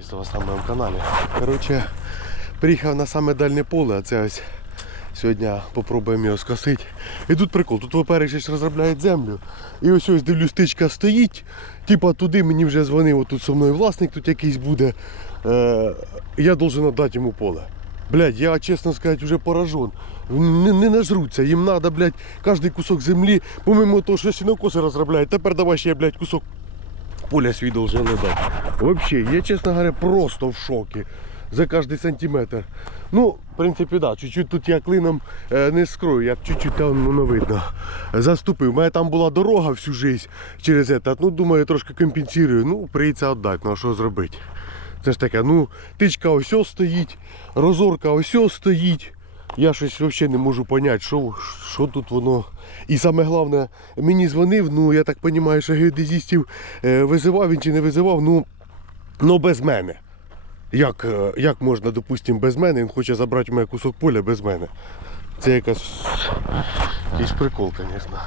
Приветствую вас на моєму каналі. Коротше, приїхав на саме дальнє поле, а це ось сьогодні попробуємо його скосити. І тут прикол, тут ж розробляють землю. І ось ось дивлюсь, стичка стоїть. Типа туди мені вже дзвонив, тут со мною власник тут якийсь буде. Е, я должен віддати йому поле. Блядь, я, чесно сказати, вже поражен. Не, не нажруться, їм треба, блядь, кожен кусок землі, помимо того, що сінокоси розробляють, тепер давай ще, блядь, кусок поля свій должен дати. Вообще, я, чесно говоря, просто в шокі за кожний сантиметр. Ну, в принципі, да, чуть-чуть тут я клином е, не скрою, я чуть-чуть там воно видно. Заступив. У мене там була дорога всю жизнь через це. Ну, думаю, трошки компенсую. Ну, прийдеться віддати, ну а що зробити? Це ж таке, ну, тичка ось стоїть, розорка ось стоїть. Я щось взагалі не можу зрозуміти, що, що тут воно. І саме головне, мені дзвонив, ну я так розумію, що геодезістів е, визивав він чи не визивав, ну, ну без мене. Як, е, як можна, допустимо, без мене, він хоче забрати мене кусок поля без мене. Це якась прикол, звісно.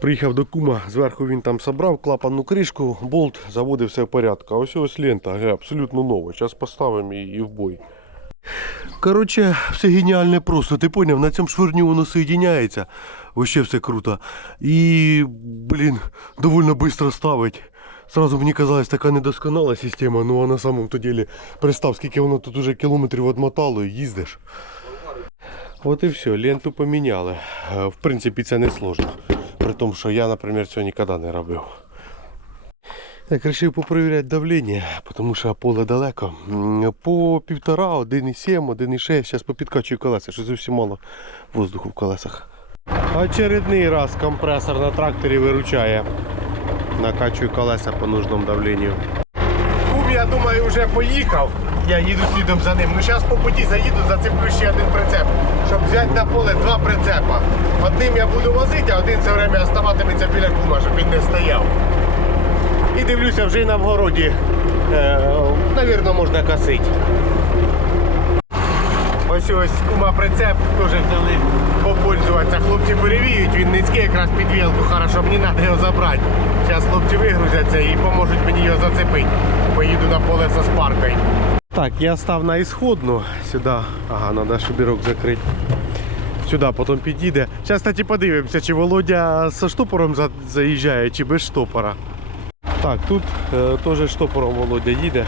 Приїхав до кума, зверху він там собрав клапанну кришку, болт, заводив все в порядку. А ось ось лента, абсолютно нова. Зараз поставимо і в бой. Коротше, все геніальне просто. Ти поняв, на цьому швирню воно соєдиняється. Вообще все круто. І, блін, доволі швидко ставить. Сразу мені казалось, така недосконала система, ну а на самом то ділі, представ, скільки воно тут уже кілометрів відмотало і їздиш. От і все, ленту поміняли. Е, В принципі, це не сложно. При тому, що я, наприклад, цього ніколи не робив. Так, вирішив попровіряти давлення, тому що поле далеко. По півтора, 1,7, 1,6. Зараз попідкачую колеса, що зовсім мало воздуху в колесах. Очередний раз компресор на тракторі виручає. Накачую колеса по нужному давленню. Кум, я думаю, вже поїхав. Я їду слідом за ним. Ну зараз по путі заїду, зацеплю ще один прицеп, щоб взяти на поле два прицепа. Одним я буду возити, а один все время оставатиметься біля кума, щоб він не стояв. І дивлюся, вже й на вгороді. Е, навірно, можна косити. Ось ось кума прицеп теж взяли попользуватися. Хлопці перевіють, він низький якраз під вілку, хорошо, мені треба його забрати. Зараз хлопці вигрузяться і поможуть мені його зацепити. Поїду на поле со спаркою. Так, я став на ісходну сюди. Ага, треба шибірок закрити. Сюди потім підійде. Зараз, кстати, подивимося, чи Володя зі штопором заїжджає, чи без штопора. Так, тут е, теж штопором Володя їде.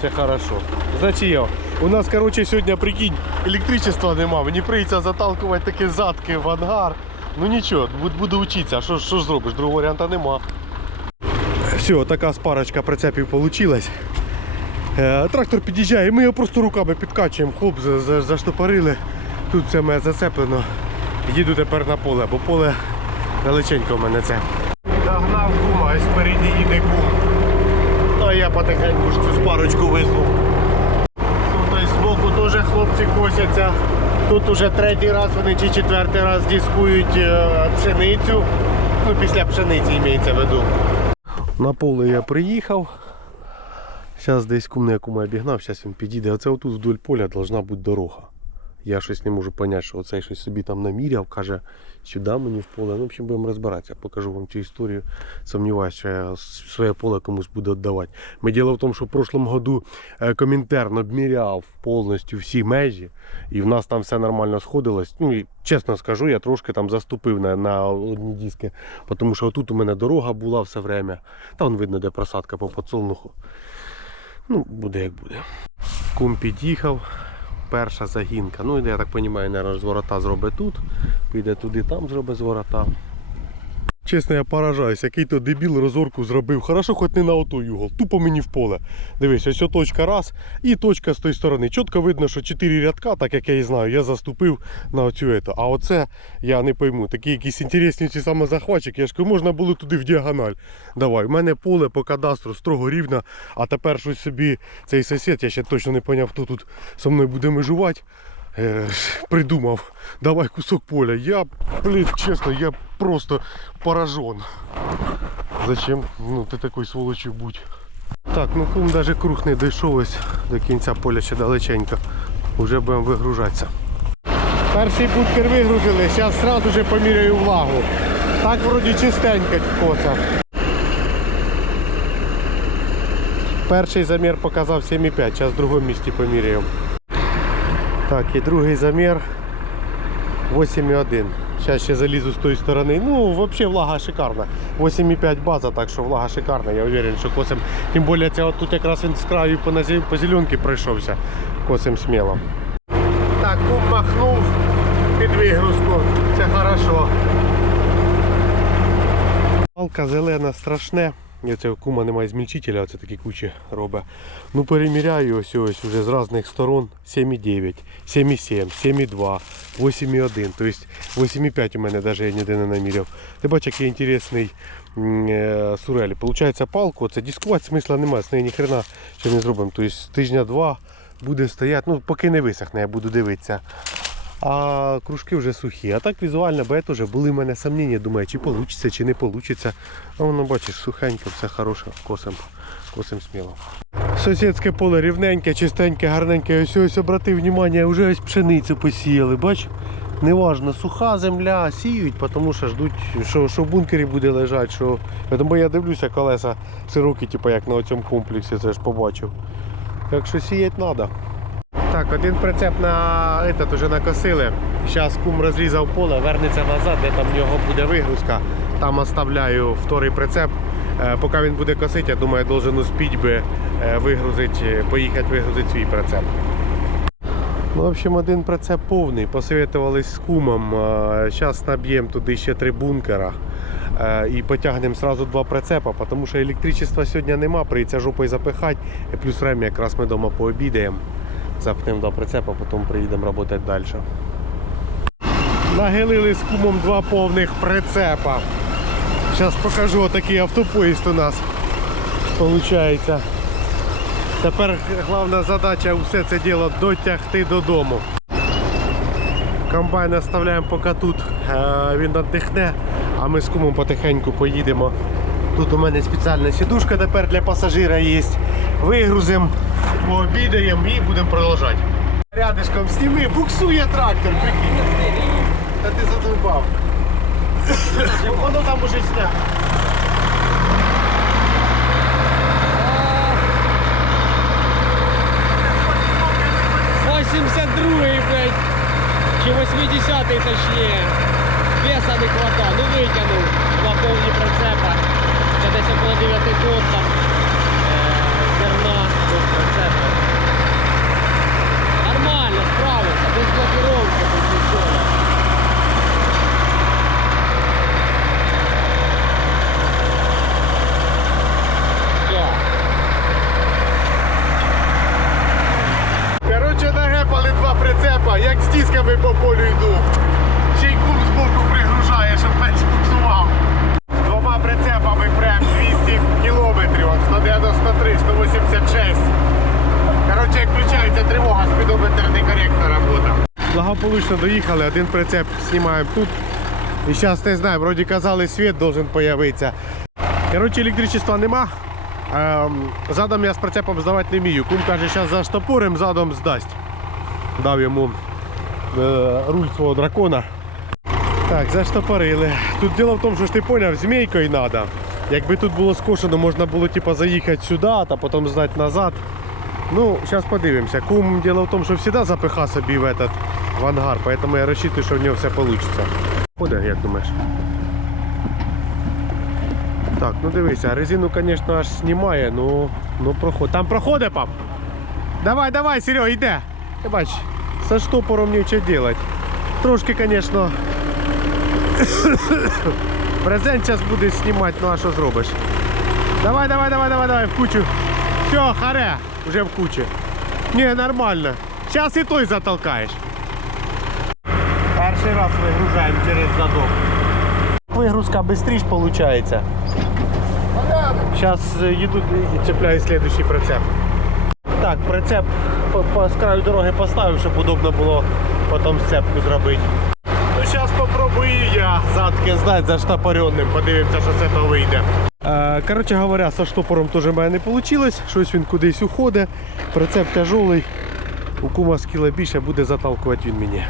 Це хорошо. Значить, я. У нас, короче, сьогодні, прикинь, електричества нема. Мені прийдеться заталкувати такі задки в ангар. Ну нічого, буду, вчитися. Що, що ж зробиш? Другого варіанту нема. Все, така спарочка прицепів вийшла. Е, трактор під'їжджає, ми його просто руками підкачуємо. Хлоп за- за- заштопорили. Тут все мене зацеплено. Їду тепер на поле, бо поле далеченько в мене це. Ось спереді їде кум. Ну, а я потихеньку ж цю спарочку везу. Тут ось збоку теж хлопці косяться. Тут уже третій раз вони чи четвертий раз дискують е, пшеницю. Ну, після пшениці ймеється в виду. На поле я приїхав. Зараз десь кум не кума обігнав, зараз він підійде. Оце отут вдоль поля повинна бути дорога. Я щось не можу зрозуміти, що оцей щось собі там наміряв, каже, сюди мені в поле. Ну, в общем, будемо розбиратися. Покажу вам цю історію. Сумніваюся, що я своє поле комусь буду віддавати. Діло в тому, що в прошлому году е, Комінтерн обміряв повністю всі межі, і в нас там все нормально сходилось. Ну і чесно скажу, я трошки там заступив на, на одні диски, тому що тут у мене дорога була все время. Там видно, де просадка по подсолнуху. Ну, буде як буде. Кум під'їхав. Перша загінка. Ну, я так розумію, наверное, зворота зробить тут. Піде туди, там зробить зворота. Чесно, я поражаюсь, який то дебіл розорку зробив. Хорошо, хоч не на отой угол. Тупо мені в поле. Дивись, ось точка раз і точка з тої сторони. Чітко видно, що 4 рядка, так як я і знаю, я заступив на оцю ето. А оце я не пойму. Такі якісь інтересні ці самозахватчики. Я ж кажу, можна було туди в діагональ. Давай, у мене поле по кадастру строго рівно, а тепер щось собі цей сусід, я ще точно не зрозумів, хто тут зі мною буде межувати. Е, придумав, давай кусок поля. Я, блин, чесно, я просто поражен. Зачем ну, ти такий сволочі будь? Так, ну кум навіть круг не дійшов ось до кінця поля ще далеченько. Уже будемо вигружатися. Перший бункер вигрузили, зараз одразу же поміряю влагу. Так вроді чистенько коса. Перший замір показав 7,5, зараз в другому місці поміряємо. Так, і другий замір 8,1. Зараз ще залізу з тої сторони. Ну, взагалі влага шикарна. 8,5 база, так що влага шикарна. Я уверен, що косим. Тим більше це от тут якраз він з краю по, назі- по зеленки пройшовся. Косим сміло. Так, кум махнув під вигрузку. Це хорошо. Палка зелена страшне. І це кума немає змільчителя, оце такі кучі робить. Ну переміряю ось ось уже з різних сторон 7,9, 7,7, 7,2, 8,1. Тобто 8,5 у мене навіть я ніде не наміряв. Ти бачиш, який інтересний е, сурель. Получається палку, це дискувати смисла немає, з неї ніхрена ще не зробимо. Тобто тижня-два буде стояти, ну поки не висохне, я буду дивитися. А кружки вже сухі. А так візуально, бо теж були в мене сумніння, думаю, чи вийде, чи не вийде. А воно бачиш, сухенько, все хороше, косим, косим сміло. Сусідське поле рівненьке, чистеньке, гарненьке. Ось ось обрати увагу, вже ось пшеницю посіяли, бач? Неважно, суха земля, сіють, тому що ждуть, що, що в бункері буде лежати, що. Тому я дивлюся, колеса широкі, типу як на цьому комплексі, це ж побачив. Так що сіяти треба. Так, один прицеп на этот уже накосили. Зараз кум розрізав поле, вернеться назад, де там в нього буде вигрузка. Там оставляю вторий прицеп. Е, Поки він буде косити, я думаю, должен успіть би е, вигрузити, поїхати вигрузити свій прицеп. Ну, в общем, один прицеп повний. Посоветувались з кумом. Зараз наб'ємо туди ще три бункера. е, І потягнемо сразу два прицепа, тому що електричества сьогодні нема, прийдеться жопою запихати. Плюс время якраз ми вдома пообідаємо. Запнемо два прицепа, потім приїдемо працювати далі. Нагилили з кумом два повних прицепа. Зараз покажу отакий автопоїзд у нас. Получається. Тепер головна задача все це діло дотягти додому. Комбайн оставляємо поки тут, е, він віддихне, а ми з кумом потихеньку поїдемо. Тут у мене спеціальна сідушка тепер для пасажира є. Вигрузимо, пообідаємо і будемо продовжувати. Рядишком сніми, буксує трактор, прикинь. Та ти задовбав. Воно там уже сняв. 82-й, блядь, чи 80-й точніше. Веса не хвата, ну витягнув два повні прицепа. Це десь около 9 тонн там е, зерна без прицепа. Нормально, справиться, без блокировки, без нічого. Коротше, нагепали два прицепа, як з тісками по полю йду. Ще й кум збоку пригружає, щоб буксував. 193, 186. Коротше, як включається тривога, спідометр некоректно працює. Благополучно доїхали, один прицеп знімаємо тут. І зараз не знаю, вроді казали, світ должен появитися. Коротше, електричества нема. Ем, задом я з прицепом здавати не вмію. Кум каже, зараз заштопорим, задом здасть. Дав йому е, руль свого дракона. Так, заштопорили. Тут діло в тому, що ж ти поняв, змійкою треба. Якби тут було скошено, можна було типу, заїхати сюди, та потім здати назад. Ну, зараз подивимося. Кум діло в тому, що завжди запиха собі в этот в ангар, тому я розчитую, що в нього все вийде. Ходить, як думаєш? Так, ну дивися, резину, звісно, аж знімає, ну, ну проход. Там проходить, пап. Давай, давай, Серега, йде. Ти бач, со штопором нічого делать. Трошки, звісно. Презент зараз буде знімати, ну а що зробиш? Давай, давай, давай, давай, давай, в кучу. Все, харе, вже в кучі. Ні, нормально. Зараз і той затолкаєш. Перший раз вигружаємо через задок. Вигрузка швидше виходить. Зараз їду і цепляю следующий прицеп. Так, прицеп по з краю дороги поставив, щоб удобно було потім сцепку зробити задки знать заштапоренним. Подивимося, що з цього вийде. Е, коротше говоря, со штопором теж в мене не вийшло, щось він кудись уходить. Прицеп тяжелий, у кума скіла більше буде заталкувати він мені.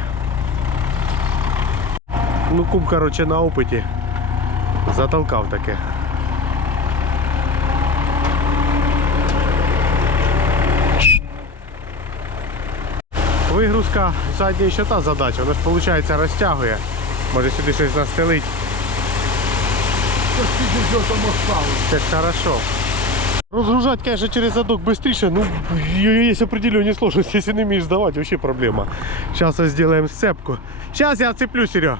Ну Кум коротше, на опиті затолкав таке. Вигрузка задньої щита задача, вона ж виходить розтягує. Може сюди щось настелить. Це ж хорошо. Розгружать, конечно, через задок быстрее, ну, есть определенные сложности, если не умеешь сдавать, вообще проблема. Сейчас сделаем сцепку. Сейчас я цеплю, Серега.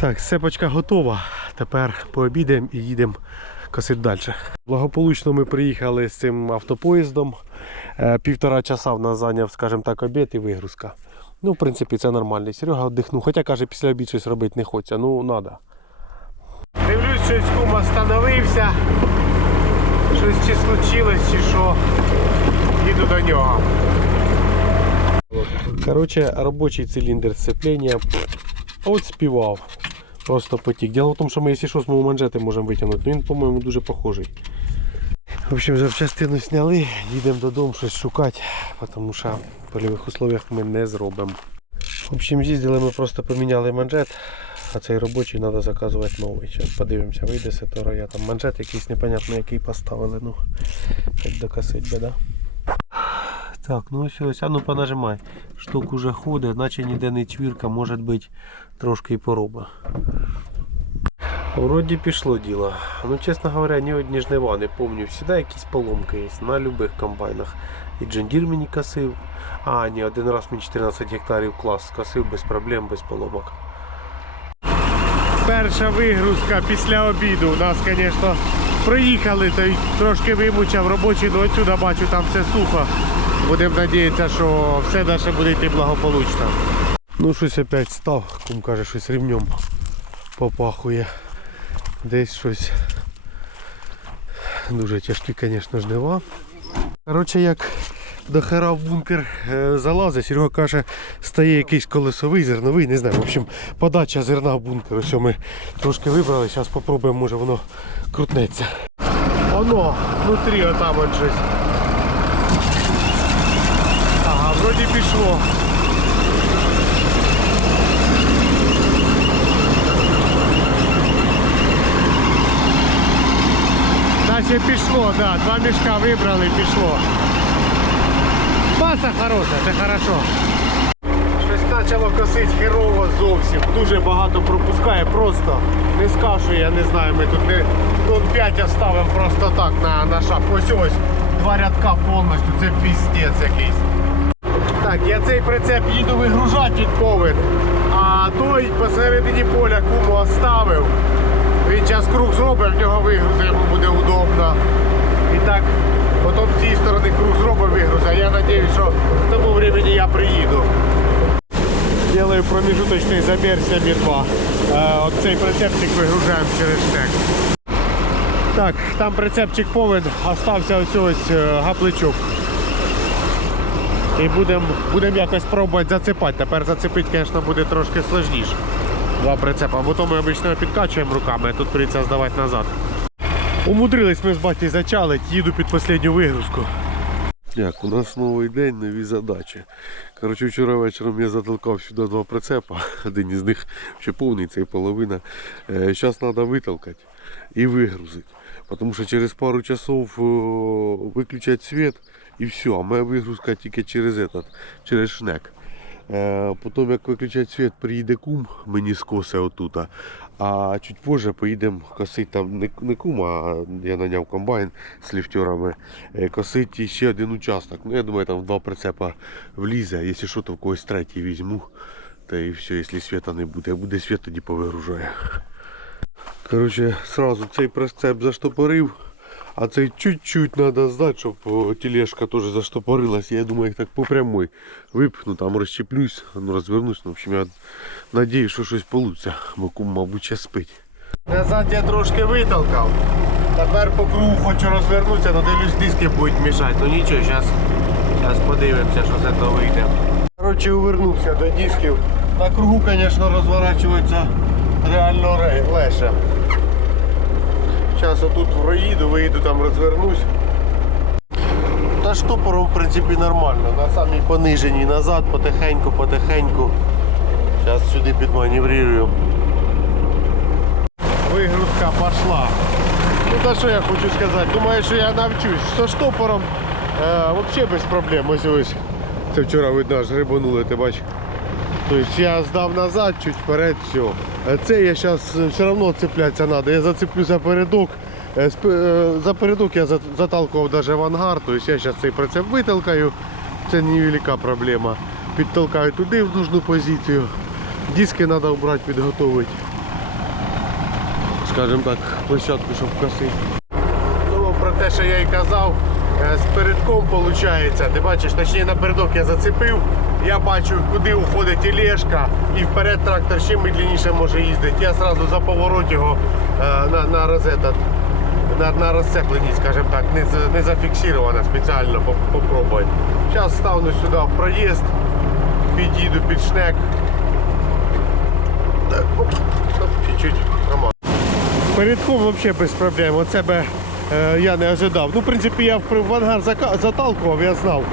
Так, сцепочка готова. Тепер пообідаємо і їдемо косити далі. Благополучно ми приїхали з цим автопоїздом. Е, Півтора часа в нас зайняв, скажімо так, обід і вигрузка. Ну, в принципі, це нормально. Серега віддихнув, хоча каже, після обід щось робити не хочеться. Ну, треба. Дивлюсь, щось кум остановився. Щось чи случилось, чи що. Їду до нього. Коротше, робочий циліндр сцеплення от співав. Просто потік. Діло в тому, що ми, якщо що, з мого манжети можемо витягнути. Ну, він, по-моєму, дуже похожий. В общем, запчастину зняли, їдемо додому щось шукати, тому що в польових условиях ми не зробимо. В общем, з'їздили, ми просто поміняли манжет, а цей робочий треба заказувати новий. Зараз подивимося, вийде сетора. Я там манжет якийсь непонятно який поставили. Ну, як докосить би, да? Так, ну ось ось, а ну понажимай. Штук уже ходить, наче ніде не чвірка, може бути трошки і пороба. Вроді пішло діло. Ну, чесно говоря, ні одні жнива не пам'ятаю. Всегда якісь поломки є на будь-яких комбайнах. І джендір мені косив. А, ні, один раз мені 14 гектарів клас скосив без проблем, без поломок. Перша вигрузка після обіду. У нас, звісно, проїхали, то й трошки вимучав робочий, але отсюди бачу, там все сухо. Будемо сподіватися, що все наше буде йти благополучно. Ну, щось опять став, кум каже, щось ремнем попахує. Десь щось дуже тяжкі, звісно, жнива. Коротше, як до хера в бункер е, залазить, Серега каже, стає якийсь колесовий, зерновий, не знаю. В общем, подача зерна в бункер. Ось ми трошки вибрали, зараз спробуємо, може воно крутнеться. Оно, внутрі отам от щось. Ага, вроді пішло. Наче пішло, да. Два мішка вибрали, пішло. Маса хороша, це хорошо. Щось почало косити херово зовсім. Дуже багато пропускає, просто не скажу, я не знаю, ми тут не тон 5 оставимо просто так на, на шапку. Ось ось два рядка повністю, це піздець якийсь. Так, я цей прицеп їду вигружати від повен, а той посередині поля куму оставив. Він зараз круг зробить, в нього вигрузи, йому буде удобно. І так, потім з цієї сторони круг зробить вигрузи, а я сподіваюся, що в тому времени я приїду. Делаю промежуточный замер 7,2. Е, От цей прицепчик вигружаємо через штек. Так, там прицепчик повен, остався ось ось е, гапличок. І будемо будем якось пробувати зацепати. Тепер зацепити, звісно, буде трошки складніше. Два прицепа, бо то ми обично підкачуємо руками, а тут прийдеться здавати назад. Умудрились ми з батьком зачалити, їду під останню вигрузку. Як, у нас новий день, нові задачі. Коротше, вчора вечором я затолкав сюди два прицепа. Один із них ще повний, цей половина. Зараз треба витолкати і вигрузити. Тому що через пару часов виключать світ і все. А моя вигрузка тільки через этот, через шнек. Е, Потім, як виключать світ, приїде кум, мені скосе отута. А чуть позже поїдемо косити там не, кум, а я наняв комбайн з ліфтерами. е, Косити ще один участок. Ну, я думаю, там в два прицепа влізе. Якщо що, то в когось третій візьму. Та і все, якщо світа не буде. Як буде світ, тоді повигружаю. Коротше, сразу цей прицеп заштопорив. А цей чуть-чуть треба здати, щоб тележка теж заштопорилась. Я думаю, їх так по прямой випхну, там розчеплюсь, ну, розвернусь. Ну, в общем, я надіюсь, що щось вийде, бо кум, мабуть, ще спить. Назад я трошки витолкав. Тепер по кругу хочу розвернутися, але дивлюсь, диски будуть мішати. Ну нічого, зараз, зараз подивимося, що з цього вийде. Коротше, увернувся до дисків. На кругу, звісно, розворачується реально ре- легше. Зараз отут проїду, виїду там розвернусь. Та штопором в принципі нормально. На самій пониженій назад, потихеньку, потихеньку. Зараз сюди підманеврую. Вигрузка пішла. Ну та що я хочу сказати? Думаю, що я навчусь. Со штопором е, взагалі без проблем. Ось ось. Це вчора видно аж грибанули, ти бачиш. Тобто я здав назад, чуть вперед, все. Е, Це я зараз все одно цеплятися треба. Я зацеплю за передок. Е, За передок я заталкував навіть в ангар, тобто я зараз цей прицеп виталкаю. Це невелика проблема. Підтолкаю туди в нужну позицію. Диски треба обрати, підготовити. Скажімо так, площадку, щоб косити. Ну, про те, що я і казав, з передком виходить. Ти бачиш, точніше напередок я зацепив. Я бачу, куди уходить тележка, і вперед трактор ще медленніше може їздити. Я одразу за поворот його е, на, на розетат. На, на розцепленість, скажімо так, не, не зафіксировано спеціально поп- попробувати. Зараз ставлю сюди в проїзд, під'їду під шнек. Чуть-чуть. Передком взагалі без проблем. Оце би е, я не ожидав. Ну, в принципі, я в ангар заталкував, я знав,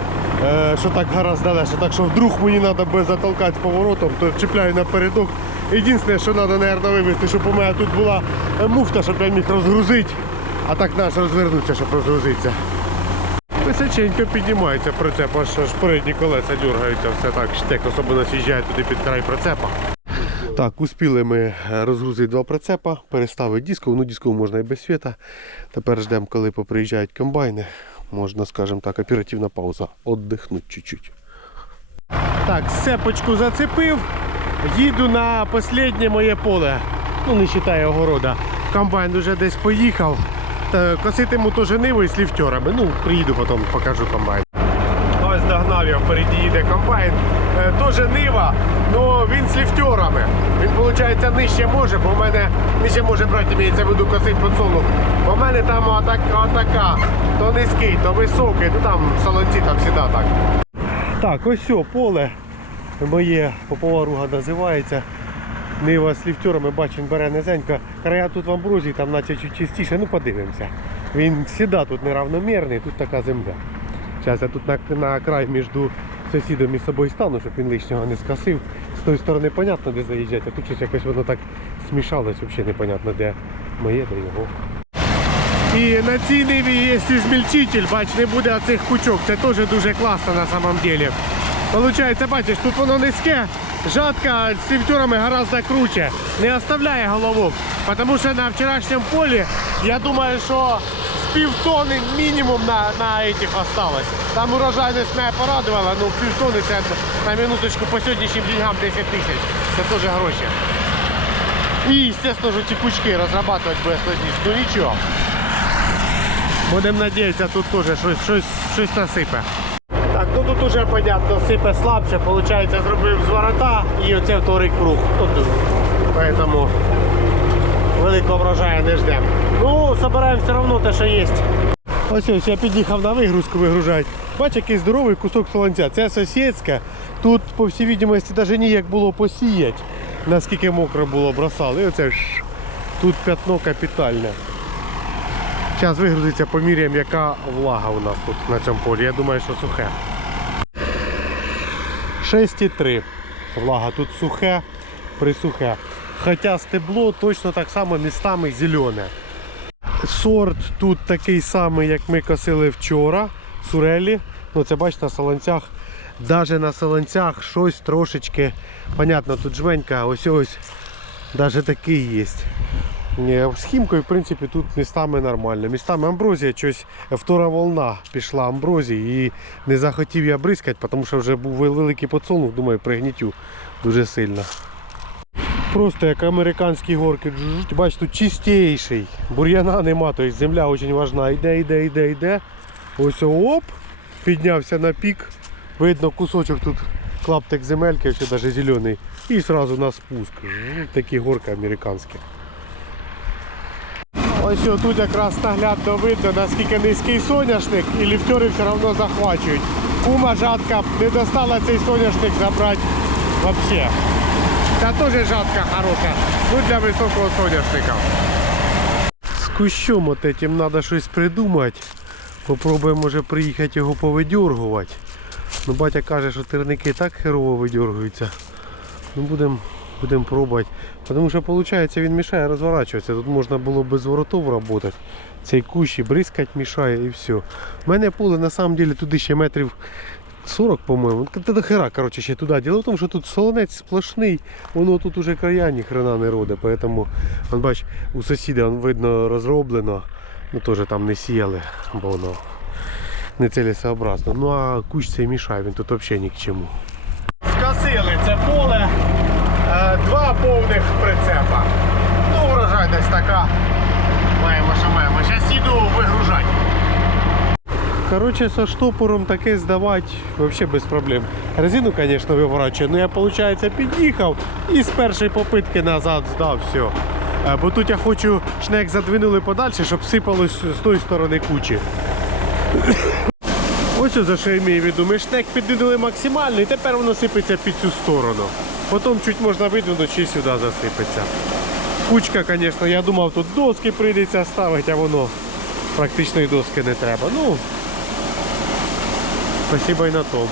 е, що так гаразд далі. Так що вдруг мені треба буде затолкати поворотом, то чіпляю на передок. Єдине, що треба, мабуть, вивезти, щоб у мене тут була е, муфта, щоб я міг розгрузити. А так наш розвернутися, щоб розгрузитися. Височенько піднімається прицеп, аж передні колеса дергаються, все так, штек, особливо з'їжджає туди під край прицепа. Так, успіли ми е, розгрузити два прицепа, переставити дискову, ну дискову можна і без світа. Тепер ждемо, коли поприїжджають комбайни. Можна, скажімо так, оперативна пауза. Отдихнути чуть-чуть. Так, сцепочку зацепив. Їду на останнє моє поле. Ну, не вважаю огорода. Комбайн вже десь поїхав. Коситиму теж ниву з ліфтерами. Ну, приїду потім покажу комбайн. Ось догнав я, впереді їде комбайн. Е, Теж нива, але він з ліфтерами. Він, виходить, нижче може, бо в мене нижче може брати, імеється в виду косить подсолнух. Бо в мене там отак, отака, то низький, то високий, ну там солонці там завжди так. Так, ось все, поле моє попова руга називається. Нива з ліфтерами, бачимо, бере низенько. Края тут в амброзії, там наче чуть чистіше, ну подивимося. Він завжди тут неравномірний, тут така земля. Зараз я тут на, на край між сусідом і собою стану, щоб він лишнього не скосив. З тої сторони понятно, де заїжджати, а тут щось якось воно так смішалось, взагалі непонятно, де моє, де його. І на цій ниві є змільчитель, бач, не буде оцих кучок. Це теж дуже класно на самом деле. Получається, бачиш, тут воно низьке, жатка з сівтюрами гораздо круче. Не оставляє головок. Тому що на вчорашньому полі, я думаю, що півтони мінімум на, на этих осталось. Там урожайність мене порадувала, ну півтони це на минуточку по сьогоднішнім деньгам 10 тисяч. Це теж гроші. І, звісно ж, ці кучки розрабатувати буде складніше. Ну нічого. Будемо надіятися, тут теж щось, щось, щось насипе. Так, ну тут уже понятно, сипе слабше, виходить, зробив з ворота і оце вторий круг. Тут, поэтому великого врожаю не ждемо. Ну, збираємо все одно те, що є. Ось ось я під'їхав на вигрузку вигружати. Бач, який здоровий кусок солонця. Це сусідська. Тут, по всій відомості, навіть ніяк було посіяти, наскільки мокро було бросали. І оце ж тут п'ятно капітальне. Зараз вигрузиться, поміряємо, яка влага у нас тут на цьому полі. Я думаю, що сухе. 6,3. Влага тут сухе, присухе. Хоча стебло точно так само містами зелене. Сорт тут такий самий, як ми косили вчора. Сурелі. Ну це бачите на солонцях. Навіть на солонцях щось трошечки. Понятно, тут жменька, ось ось. Навіть такий є. З хімкою, в принципі, тут містами нормально. Містами амброзія, щось втора волна пішла амброзії і не захотів я бризкати, тому що вже був великий подсолнух, думаю, пригнітю дуже сильно. Просто як американські горки. Джужуть. Бач, тут чистіший. Бур'яна нема, тобто земля дуже важна. Йде, йде, йде, йде. Ось оп, піднявся на пік. Видно кусочок тут клаптик земельки, все навіть зелений. І одразу на спуск. Такі горки американські. Ось тут якраз наглядно видно, наскільки низький соняшник і ліфтери все одно захвачують. Кума жатка не достала цей соняшник забрати взагалі. Та теж жатка хороша, ну для високого соняшника. З кущом от этим треба щось придумати. Попробуємо може приїхати його повидьоргувати. Ну, батя каже, що терники так херово видьоргуються. Ну будемо будем пробувати. Тому що виходить він мішає розворачуватися. Тут можна було без воротов працювати. Цей кущ і бризкать мішає і все. У мене поле на самом деле туди ще метрів 40, по-моєму. Та до хера, коротше, ще туди. Діло в тому, що тут солонець сплошний, воно тут уже края ні хрена не роде, поэтому, он, бач, у сусіда он, видно розроблено, ну теж там не сіяли, бо воно не цілесообразно. Ну а кущ цей мішає, він тут взагалі ні к чому. Скосили це поле, е, два повних прицепа. Ну, врожай десь така. Маємо, що маємо. Зараз їду вигружати. Короче, со штопором таке здавати взагалі без проблем. Резину, звісно, виворачує, але я, виходить, під'їхав і з першої попитки назад здав все. Бо тут я хочу шнек задвинули подальше, щоб сипалось з тої сторони кучі. Ось за що я маю в виду. Ми шнек підвинули максимально і тепер воно сипеться під цю сторону. Потім чуть можна видвинути, чи сюди засипеться. Кучка, звісно, я думав, тут доски прийдеться ставити, а воно практично і доски не треба. Ну, спасибо і на тому.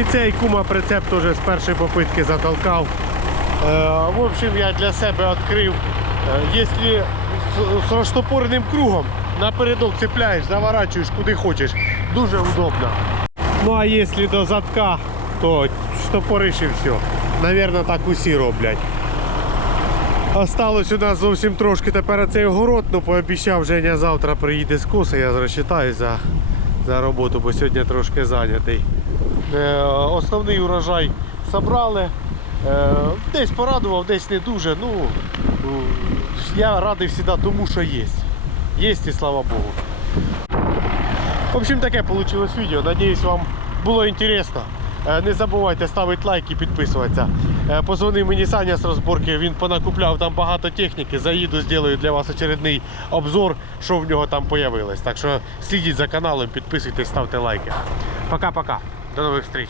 І цей кума прицеп теж з першої попитки затолкав. Е, в общем, я для себе відкрив, е, якщо з- розтопореним кругом напередок цепляєш, заворачуєш куди хочеш, дуже удобно. Ну а якщо до задка, то штопориш і все. Навірно, так усі роблять. Осталось у нас зовсім трошки тепер цей огород, ну пообіцяв Женя завтра приїде з коса, я розчитаю за, за роботу, бо сьогодні трошки зайнятий. Е, основний урожай забрали. Е, десь порадував, десь не дуже. Ну, я радий завжди тому, що є. Є і слава Богу. В общем, таке вийшло відео. Надіюсь, вам було інтересно. Е, Не забувайте ставити лайк і підписуватися. Е, Позвонив мені Саня з розборки, він понакупляв там багато техніки. Заїду, зроблю для вас очередний обзор, що в нього там появилось. Так що слідіть за каналом, підписуйтесь, ставте лайки. Пока-пока. До нових зустріч.